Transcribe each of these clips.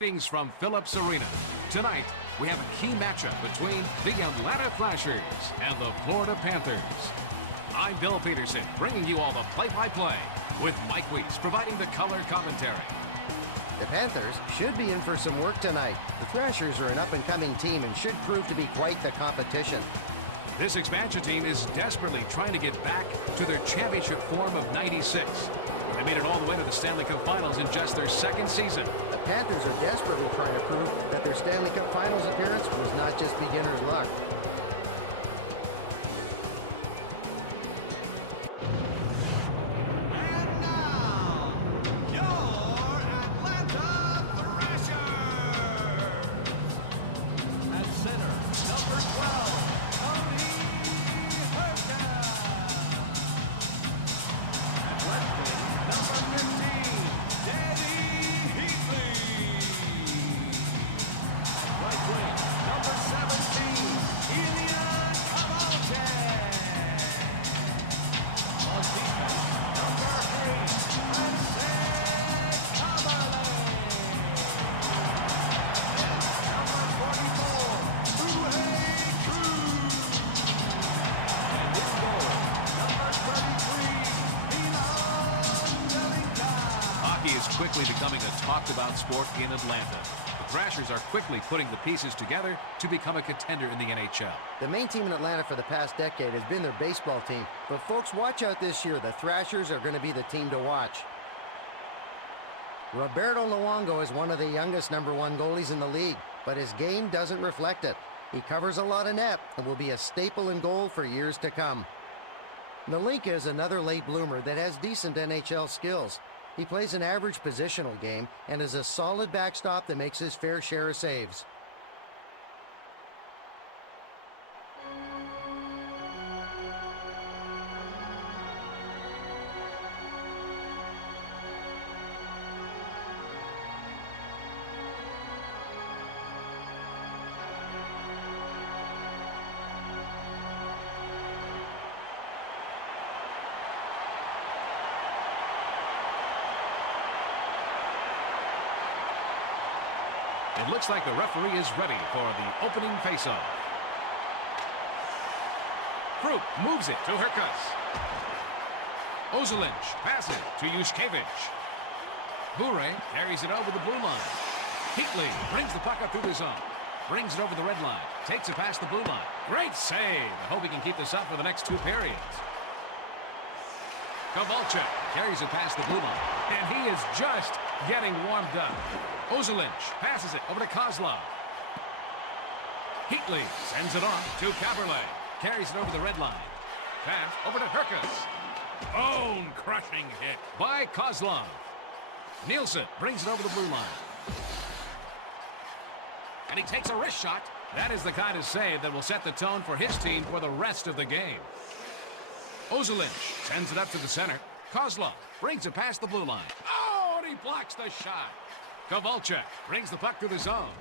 Greetings from Phillips Arena. Tonight, we have a key matchup between the Atlanta Thrashers and the Florida Panthers. I'm Bill Peterson, bringing you all the play-by-play, with Mike Weiss providing the color commentary. The Panthers should be in for some work tonight. The Thrashers are an up-and-coming team and should prove to be quite the competition. This expansion team is desperately trying to get back to their championship form of '96. They made it all the way to the Stanley Cup Finals in just their second season. The Panthers are desperately trying to prove that their Stanley Cup Finals appearance was not just beginner's luck. And now, your Atlanta Thrashers. At center, number 12, Tony Herka. At left wing, number 15, Daddy Heatley. At right wing, number 17, Ilian Kavalche. On defense, number 3, Francis Kavalche. And number 44, Uwe Cruz. And in goal, number 33, Milan Delinka. Hockey is quickly becoming a talked-about sport in Atlanta. The Thrashers are quickly putting the pieces together to become a contender in the NHL. The main team in Atlanta for the past decade has been their baseball team. But folks, watch out this year. The Thrashers are going to be the team to watch. Roberto Luongo is one of the youngest #1 goalies in the league, but his game doesn't reflect it. He covers a lot of net and will be a staple in goal for years to come. Delinka is another late bloomer that has decent NHL skills. He plays an average positional game and is a solid backstop that makes his fair share of saves. It looks like the referee is ready for the opening faceoff. Krupp moves it to Herkus. Ozelinch passes to Yushkevich. Bure carries it over the blue line. Heatley brings the puck up through the zone. Brings it over the red line. Takes it past the blue line. Great save. I hope he can keep this up for the next 2 periods. Kavalche carries it past the blue line. And he is just getting warmed up. Ozelinch passes it over to Kozlov. Heatley sends it on to Caberlet. Carries it over the red line. Pass over to Herkus. Bone-crushing hit by Kozlov. Nielsen brings it over the blue line. And he takes a wrist shot. That is the kind of save that will set the tone for his team for the rest of the game. Ozelinch sends it up to the center. Kozlov brings it past the blue line. Oh, and he blocks the shot. Kavalche brings the puck to the zone.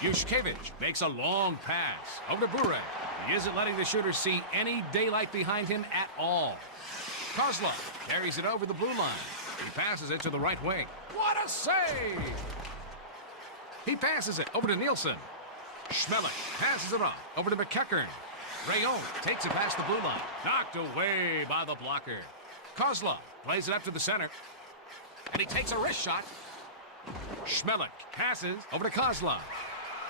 Yushkevich makes a long pass over to Bure. He isn't letting the shooter see any daylight behind him at all. Kozlov carries it over the blue line. He passes it to the right wing. What a save! He passes it over to Nielsen. Schmelik passes it off over to McEachern. Rayon takes it past the blue line. Knocked away by the blocker. Kozlov plays it up to the center. And he takes a wrist shot. Schmelik passes over to Kozlov.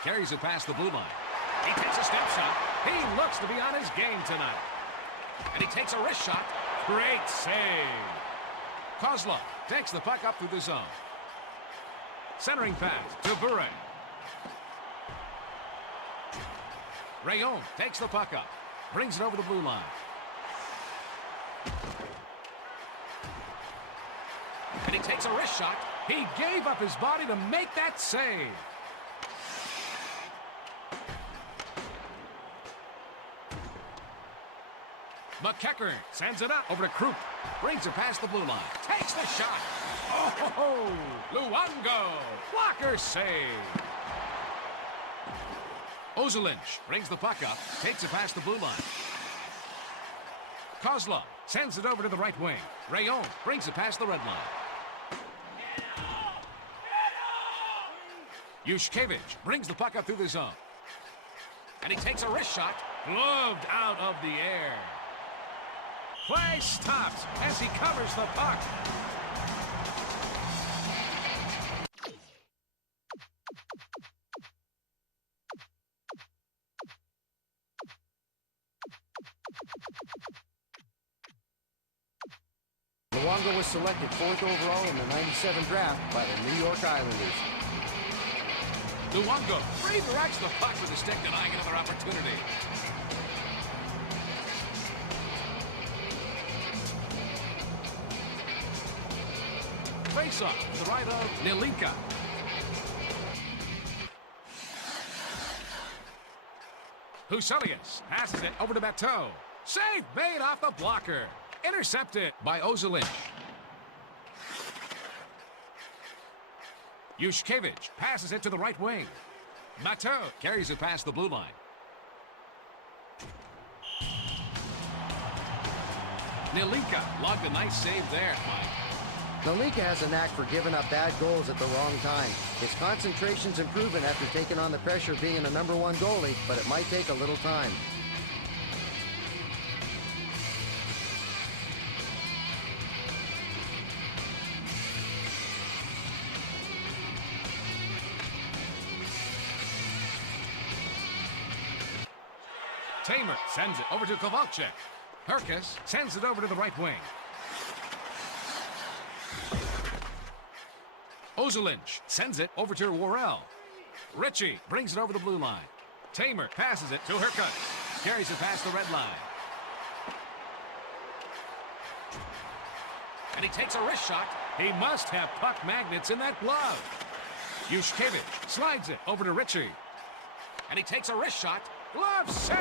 Carries it past the blue line. He takes a step shot. He looks to be on his game tonight. And he takes a wrist shot. Great save. Kozlov takes the puck up through the zone. Centering pass to Bure. Rayon takes the puck up. Brings it over the blue line. And he takes a wrist shot. He gave up his body to make that save. McEachern sends it up over to Krupp. Brings it past the blue line. Takes the shot. Oh, Luongo. Blocker save. Ozelinch brings the puck up. Takes it past the blue line. Kozlov sends it over to the right wing. Rayon brings it past the red line. Yushkevich brings the puck up through the zone. And he takes a wrist shot, gloved out of the air. Play stops as he covers the puck. Luongo was selected 4th overall in the '97 draft by the New York Islanders. Luongo redirects the puck with the stick, denying another opportunity. Face-off to the right of Nilinka. Huselius passes it over to Bateau. Save made off the blocker. Intercepted by Ozelinch. Yushkevich passes it to the right wing. Bateau carries it past the blue line. Nilinka logged a nice save there, Mike. Nilinka has a knack for giving up bad goals at the wrong time. His concentration's improving after taking on the pressure of being a #1 goalie, but it might take a little time. Tamer sends it over to Kovalchuk. Herkus sends it over to the right wing. Ozelinch sends it over to Worrell. Ritchie brings it over the blue line. Tamer passes it to Herkus. Carries it past the red line. And he takes a wrist shot. He must have puck magnets in that glove. Yushkevich slides it over to Ritchie. And he takes a wrist shot. Glove save!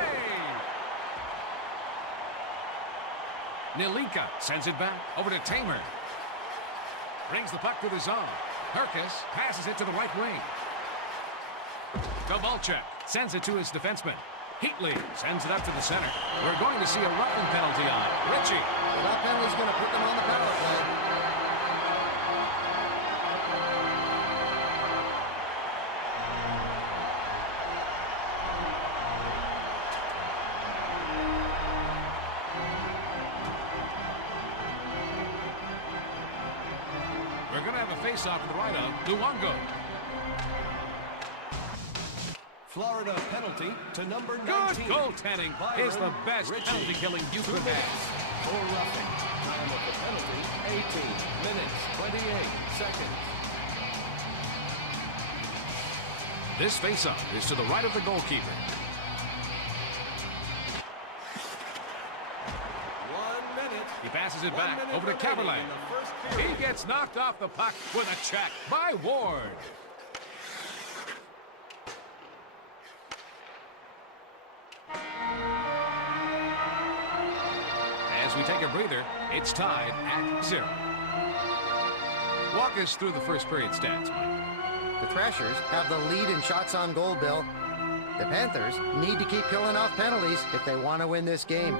Nilinka sends it back over to Tamer. Brings the puck to the zone. Herkus passes it to the right wing. Kovalchuk sends it to his defenseman. Heatley sends it up to the center. We're going to see a roughing penalty on Ritchie. Well, that penalty's going to put them on the power play. We're going to have a face-off to the right of Luongo. Florida penalty to number 19. Good goaltending is the best penalty killing you could have. For roughing. Time of the penalty, 18 minutes, 28 seconds. This face-off is to the right of the goalkeeper. 1 minute. He passes it 1 back minute over to remaining Caberlet. in the first period. He gets knocked off the puck with a check by Ward. As we take a breather, it's tied at 0. Walk us through the first period stats, Mike. The Thrashers have the lead in shots on goal, Bill. The Panthers need to keep killing off penalties if they want to win this game.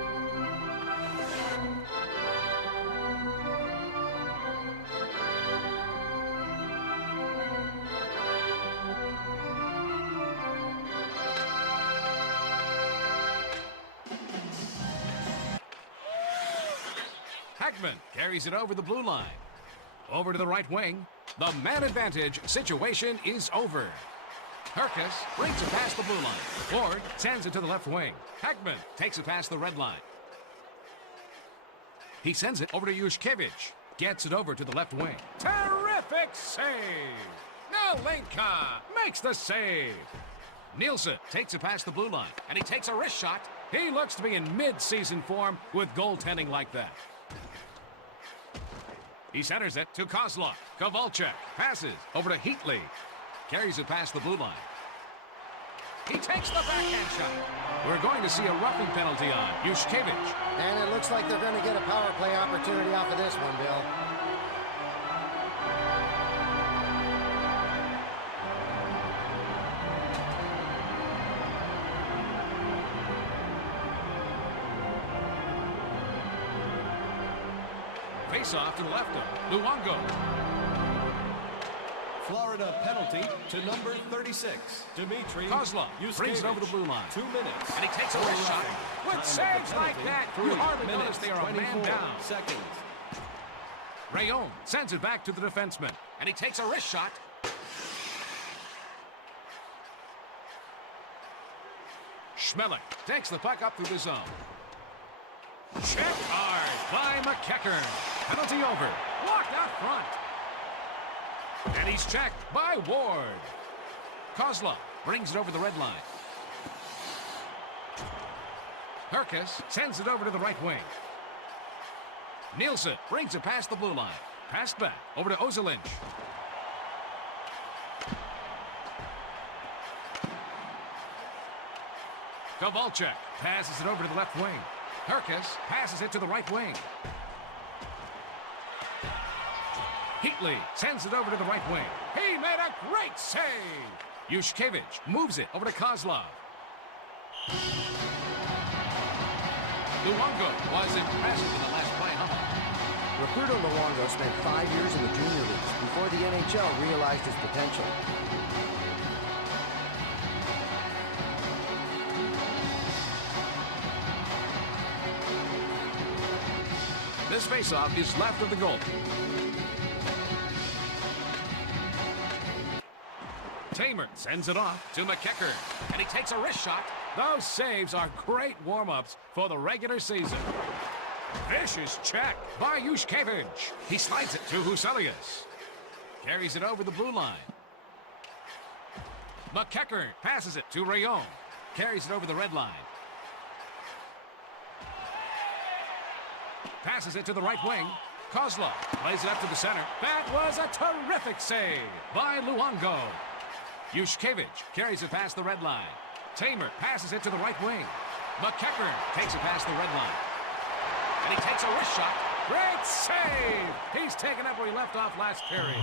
Hackman carries it over the blue line. Over to the right wing. The man advantage situation is over. Herkus brings it past the blue line. Ward sends it to the left wing. Hackman takes it past the red line. He sends it over to Yushkevich. Gets it over to the left wing. Terrific save! Nilinka makes the save. Nielsen takes it past the blue line, and he takes a wrist shot. He looks to be in mid-season form with goaltending like that. He centers it to Kozlov. Kovalchuk passes over to Heatley. Carries it past the blue line. He takes the backhand shot. We're going to see a roughing penalty on Yushkevich. And it looks like they're going to get a power play opportunity off of this one, Bill. Face off to the left of Luongo. Florida penalty to number 36, Dmitry Kozlov brings it over the blue line. 2 minutes. And he takes a wrist shot. With saves like that, you hardly notice they are a man down. Seconds. Rayon sends it back to the defenseman. And he takes a wrist shot. Schmeling takes the puck up through the zone. Check hard by McEachern. Penalty over. Walked out front. And he's checked by Ward. Kozlov brings it over the red line. Herkus sends it over to the right wing. Nielsen brings it past the blue line. Passed back over to Ozelinch. Kovalchuk passes it over to the left wing. Herkus passes it to the right wing. Heatley sends it over to the right wing. He made a great save. Yushkevich moves it over to Kozlov. Luongo was impressive in the last play, Roberto Luongo spent 5 years in the junior leagues before the NHL realized his potential. This faceoff is left of the goal. Tamer sends it off to McEachern, and he takes a wrist shot. Those saves are great warm-ups for the regular season. Vicious check by Yushkevich. He slides it to Huselius. Carries it over the blue line. McEachern passes it to Rayon. Carries it over the red line. Passes it to the right wing. Kozlov plays it up to the center. That was a terrific save by Luongo. Yushkevich carries it past the red line. Tamer passes it to the right wing. McEachern takes it past the red line. And he takes a wrist shot. Great save! He's taken up where he left off last period.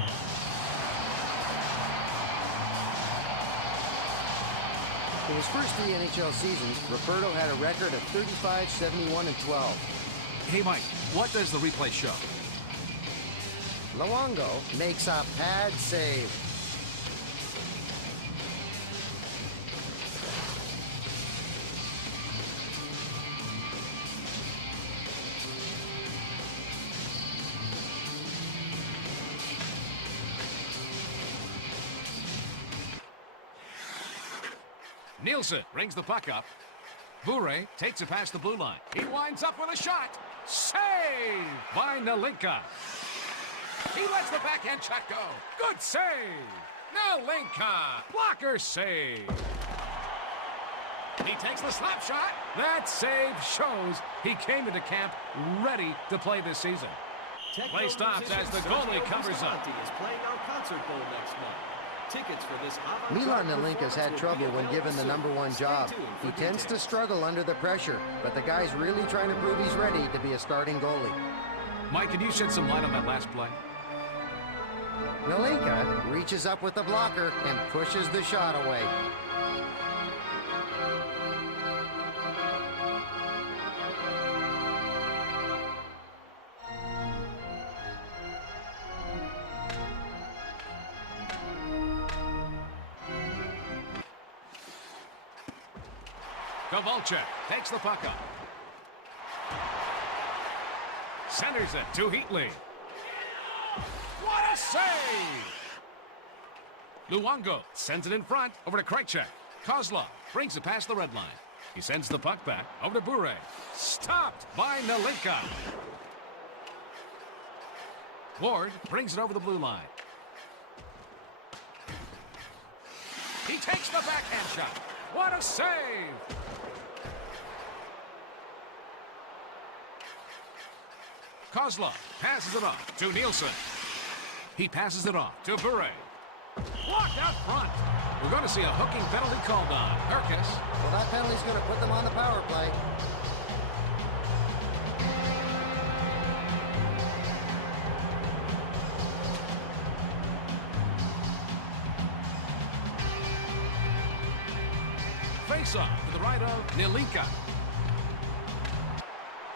In his first 3 NHL seasons, Roberto had a record of 35, 71, and 12. Hey, Mike, what does the replay show? Luongo makes a pad save. Nielsen brings the puck up. Bure takes it past the blue line. He winds up with a shot. Save by Nalinka. He lets the backhand shot go. Good save. Nalinka. Blocker save. He takes the slap shot. That save shows he came into camp ready to play this season. Play stops as the goalie covers up. Is playing our concert bowl next month. Tickets for this Milan Nalinka's had trouble when given the #1 job. He tends to struggle under the pressure, but the guy's really trying to prove he's ready to be a starting goalie. Mike, can you shed some light on that last play? Nalinka reaches up with the blocker and pushes the shot away. Kovalchuk takes the puck up. Centers it to Heatley. What a save! Luongo sends it in front over to Krejcik. Kozlov brings it past the red line. He sends the puck back over to Bure. Stopped by Nalinka. Ward brings it over the blue line. He takes the backhand shot. What a save! Kozlov passes it off to Nielsen. He passes it off to Bure. Blocked out front. We're going to see a hooking penalty called on. Herkus. Well, that penalty's going to put them on the power play. Face-off to the right of Nalinka.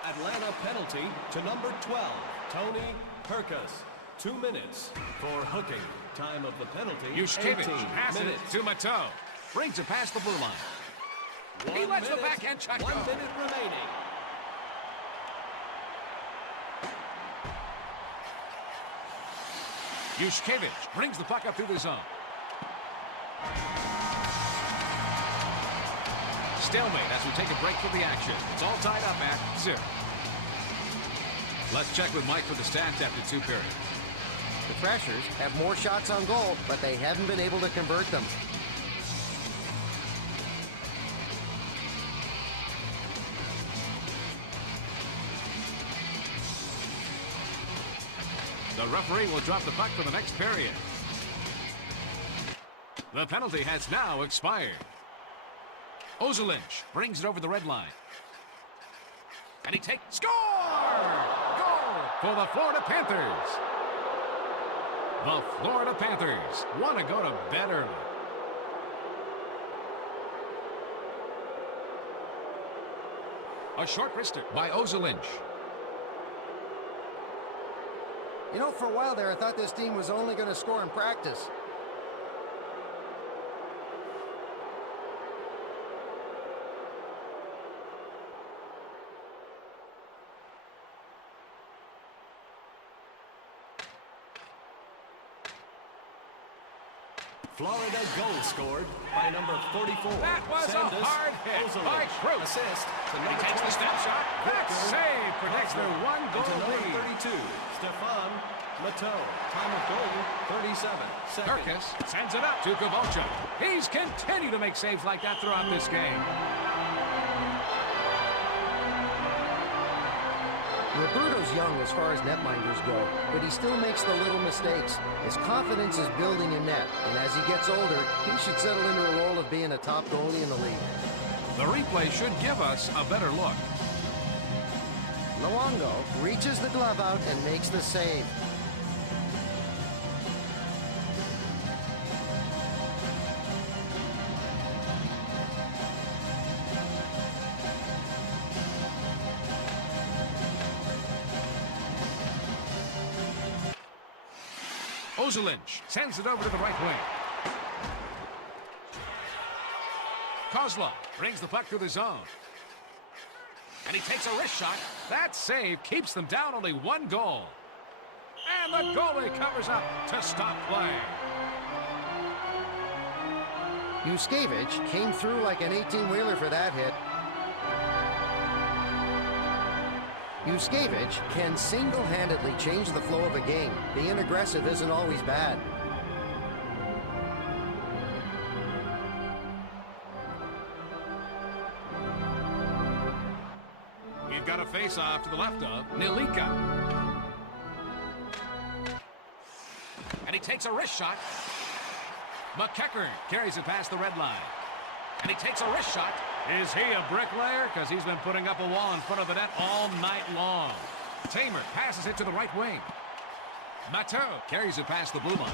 Atlanta penalty to number 12, Tony Herkus. 2 minutes for hooking. Time of the penalty, Yushkevich 18 passes minutes. it to Mateau. Brings it past the blue line. He lets the backhand shot go. 1 minute remaining. Yushkevich brings the puck up through the zone. Stalemate as we take a break from the action. It's all tied up at 0. Let's check with Mike for the stats after 2 periods. The Thrashers have more shots on goal, but they haven't been able to convert them. The referee will drop the puck for the next period. The penalty has now expired. Ozelinch brings it over the red line. And he takes... Score! Goal for the Florida Panthers. The Florida Panthers want to go to bed early. A short wrister by Ozelinch. You know, for a while there, I thought this team was only going to score in practice. Florida goal scored by number 44. That was Sandus a hard hit Ozelinch. by Cruz. Assist to He number takes the 25, snapshot. That Victor save protects their Crosby. one-goal And to number lead. 32, Stefan Mateau. Time of goal, 37 seconds. Kirkus sends it up to Kovalchuk. He's continued to make saves like that throughout this game. Roberto's young as far as netminders go, but he still makes the little mistakes. His confidence is building in net, and as he gets older, he should settle into a role of being a top goalie in the league. The replay should give us a better look. Luongo reaches the glove out and makes the save. Ozelinch sends it over to the right wing. Kozlov brings the puck through the zone. And he takes a wrist shot. That save keeps them down only 1 goal. And the goalie covers up to stop play. Yushkevich came through like an 18-wheeler for that hit. Yushkevich can single-handedly change the flow of a game. Being aggressive isn't always bad. We've got a face-off to the left of Nilika. And he takes a wrist shot. McEachern carries it past the red line. And he takes a wrist shot. Is he a bricklayer? Because he's been putting up a wall in front of the net all night long. Tamer passes it to the right wing. Mateau carries it past the blue line.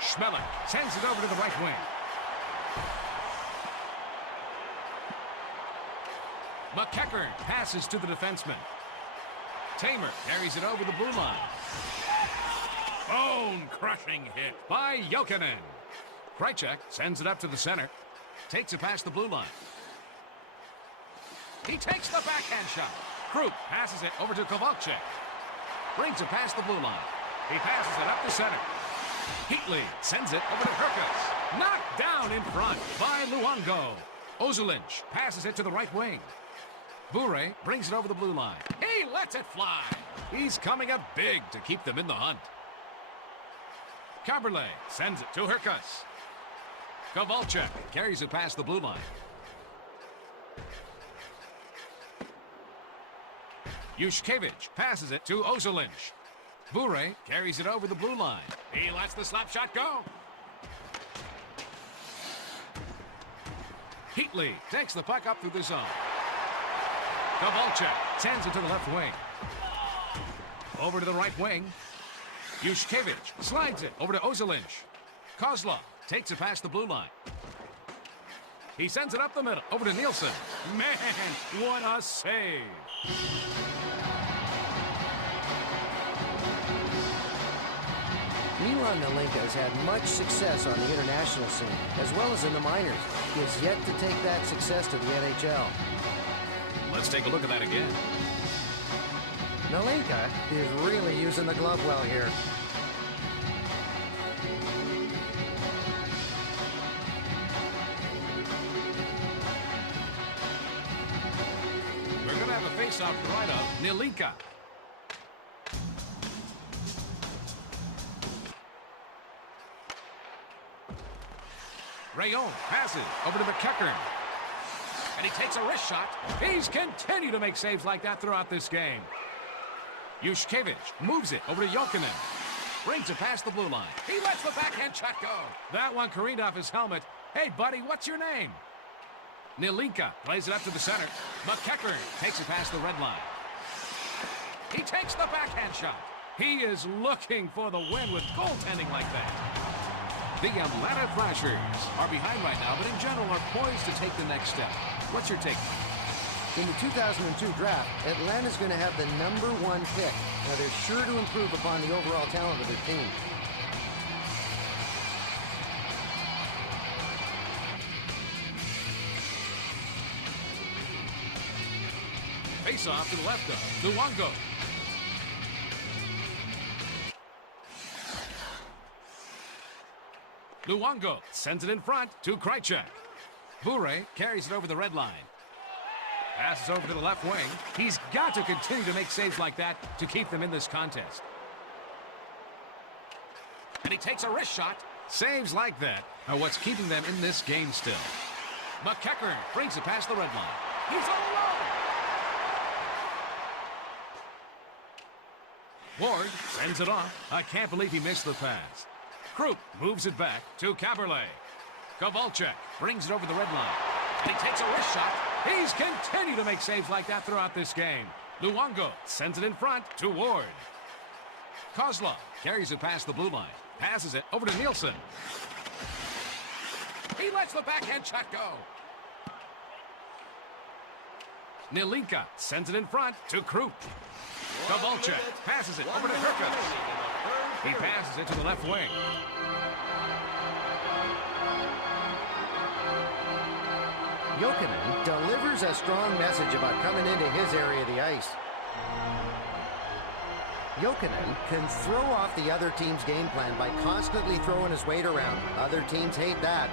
Schmeling sends it over to the right wing. McEachern passes to the defenseman. Tamer carries it over the blue line. Bone-crushing hit by Jokinen. Krejcik sends it up to the center. Takes it past the blue line. He takes the backhand shot. Krupp passes it over to Kovalchuk. Brings it past the blue line. He passes it up the center. Heatley sends it over to Kirkus. Knocked down in front by Luongo. Ozelinch passes it to the right wing. Bure brings it over the blue line. He lets it fly. He's coming up big to keep them in the hunt. Caberlet sends it to Kirkus. Kovalchuk carries it past the blue line. Yushkevich passes it to Ozelinch. Bure carries it over the blue line. He lets the slap shot go. Heatley takes the puck up through the zone. Kovalchuk sends it to the left wing. Over to the right wing. Yushkevich slides it over to Ozelinch. Kozlov takes it past the blue line. He sends it up the middle, over to Nielsen. Man, what a save. Milan Nelinka has had much success on the international scene, as well as in the minors. He has yet to take that success to the NHL. Let's take a look at that again. Nelinka is really using the glove well here. We're going to have a face-off to the right of Nelinka. Rayon passes over to McEachern. And he takes a wrist shot. He's continued to make saves like that throughout this game. Yushkevich moves it over to Jokinen. Brings it past the blue line. He lets the backhand shot go. That one careened off his helmet. Hey, buddy, what's your name? Nelinka plays it up to the center. McEachern takes it past the red line. He takes the backhand shot. He is looking for the win with goaltending like that. The Atlanta Thrashers are behind right now, but in general are poised to take the next step. What's your take? In the 2002 draft, Atlanta's going to have the #1 pick. Now, they're sure to improve upon the overall talent of their team. Face-off to the left of Luongo. Luongo sends it in front to Krejcik. Bure carries it over the red line. Passes over to the left wing. He's got to continue to make saves like that to keep them in this contest. And he takes a wrist shot. Saves like that are what's keeping them in this game still. McEachern brings it past the red line. He's alone. Ward sends it off. I can't believe he missed the pass. Krupp moves it back to Kaberle. Kovalchuk brings it over the red line. And he takes a wrist shot. He's continued to make saves like that throughout this game. Luongo sends it in front to Ward. Kozlov carries it past the blue line. Passes it over to Nielsen. He lets the backhand shot go. Nelinka sends it in front to Krupp. Kovalchuk passes it over to Herkus. He passes it to the left wing. Jokinen delivers a strong message about coming into his area of the ice. Jokinen can throw off the other team's game plan by constantly throwing his weight around. Other teams hate that.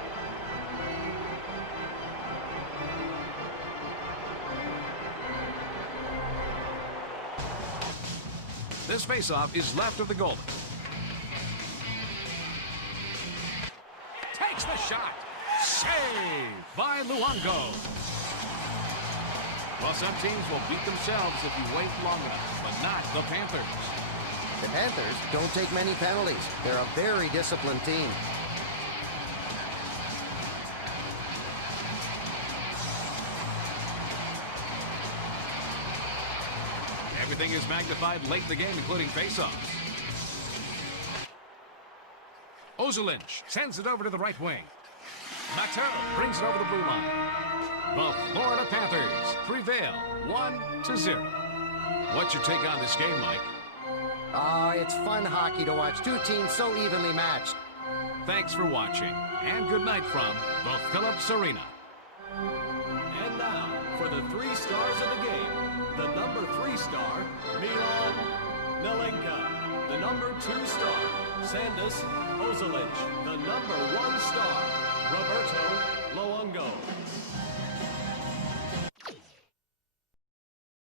This faceoff is left of the goal. Takes the shot. Saved by Luongo. Well, some teams will beat themselves if you wait long enough, but not the Panthers. The Panthers don't take many penalties. They're a very disciplined team. Everything is magnified late in the game, including faceoffs. Ozelinch sends it over to the right wing. Mateo brings it over the blue line. The Florida Panthers prevail 1-0. What's your take on this game, Mike? Oh, it's fun hockey to watch. Two teams so evenly matched. Thanks for watching, and good night from the Phillips Arena. And now, for the 3 stars of the game, the number 3 star, Milan Nelinka. The number 2 star, Sandis Ozelinch. The number